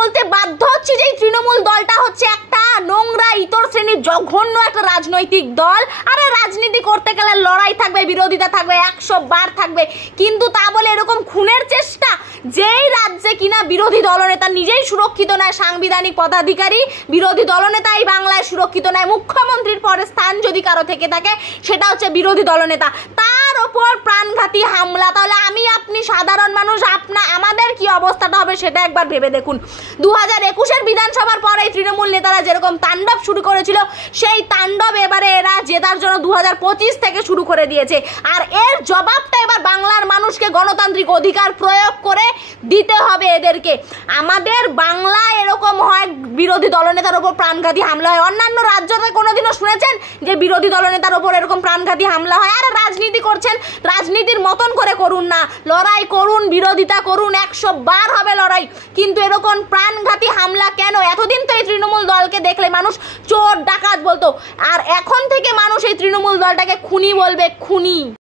বলতে বাধ্য হচ্ছি যে তৃণমূল দলটা হচ্ছে একটা নোংরা ইতর শ্রেণীর জঘন্য একটা রাজনৈতিক দল। আরে রাজনীতি করতে গেলে লড়াই থাকবে, বিরোধিতা থাকবে, 100 বার থাকবে, কিন্তু তা বলে এরকম খুনের চেষ্টা, যেই রাজ্যে কিনা বিরোধী দলনেতা নিজেই সুরক্ষিত নয়, সাংবিধানিক পদাধিকারী বিরোধী দলনেতাই বাংলায় সুরক্ষিত নয়, মুখ্যমন্ত্রীর পরে স্থান যদি কারো থেকে থাকে সেটা হচ্ছে বিরোধী দলনেতা, তার ওপর প্রাণঘাতী হামলা। তাহলে আমি আপনি সাধারণ মানুষ আমাদের কি অবস্থাটা হবে সেটা একবার ভেবে দেখুন। 2021-এর বিধানসভার পরে তৃণমূল নেতারা যেরকম তাণ্ডব শুরু করেছিল, সেই তাণ্ডব এবারে এরা জেতার জন্য 2025 থেকে শুরু করে দিয়েছে। আর এর জবাবটা এবার বাংলার মানুষকে গণতান্ত্রিক অধিকার প্রয়োগ করে দিতে হবে এদেরকে। আমাদের বাংলায় এরকম হয় বিরোধী দলনেতার ওপর প্রাণঘাতী হামলা হয়। অন্যান্য রাজ্যতে কোনোদিনও শুনেছেন যে বিরোধী দলনেতার ওপর এরকম প্রাণঘাতী হামলা হয়? আরে রাজনীতি করছেন, রাজনীতির মতন করে করুন না, লড়াই করুন, বিরোধিতা করুন, 100 বার হবে লড়াই, কিন্তু এরকম প্রাণঘাতী হামলা কেন? এতদিন তো এই তৃণমূল দলকে দেখলে মানুষ চোর ডাকাত বলতো, আর এখন থেকে মানুষ এই তৃণমূল দলটাকে খুনি বলবে, খুনি।